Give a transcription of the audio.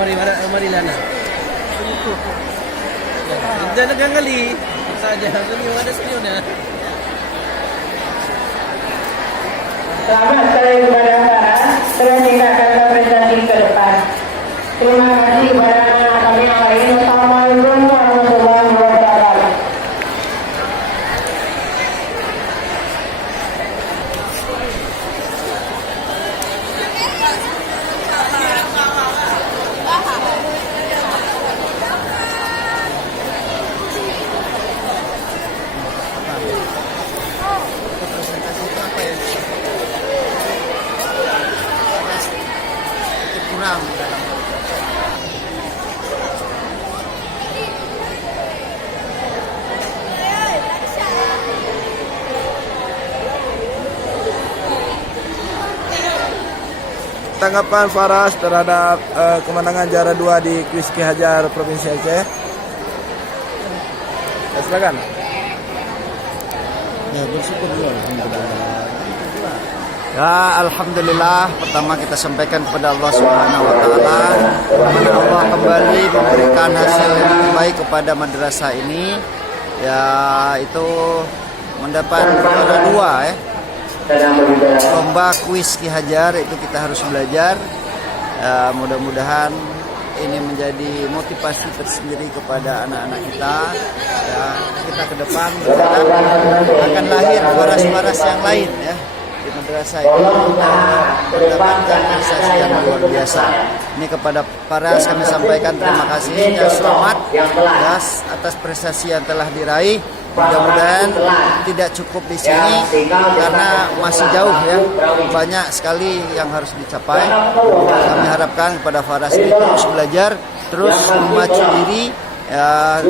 Marilana. Hindi nagangali. Saja, yung ada senyumnya. Selamat sekali kepada para telah tingkatkan presentasi ke depan. Terima kasih kepada anak kami yang lain. Wassalamualaikum warahmatullahi wabarakatuh. Kurang Tanggapan Faras terhadap kemenangan juara 2 di kuis Ki Hajar Provinsi Aceh. Ya, silakan. ya, bersyukur dulu alhamdulillah. Ya, alhamdulillah. Pertama kita sampaikan kepada Allah Subhanahu wa taala, mana Allah kembali memberikan hasil yang terbaik kepada madrasah ini, yaitu mendapat juara 2 ya. Lomba kuis Ki Hajar itu kita harus belajar. Ya, mudah-mudahan ini menjadi motivasi tersendiri kepada anak-anak kita. Ya, kita ke depan akan lahir waras-waras yang lain ya. Di madrasah ini mendapatkan prestasi yang luar biasa. Ini kepada para kami sampaikan terima kasih dan selamat ya, atas prestasi yang telah diraih. Mudah-mudahan tidak cukup di sini karena masih jauh ya, banyak sekali yang harus dicapai. Kami harapkan kepada Faras ini terus belajar, terus memacu diri ya.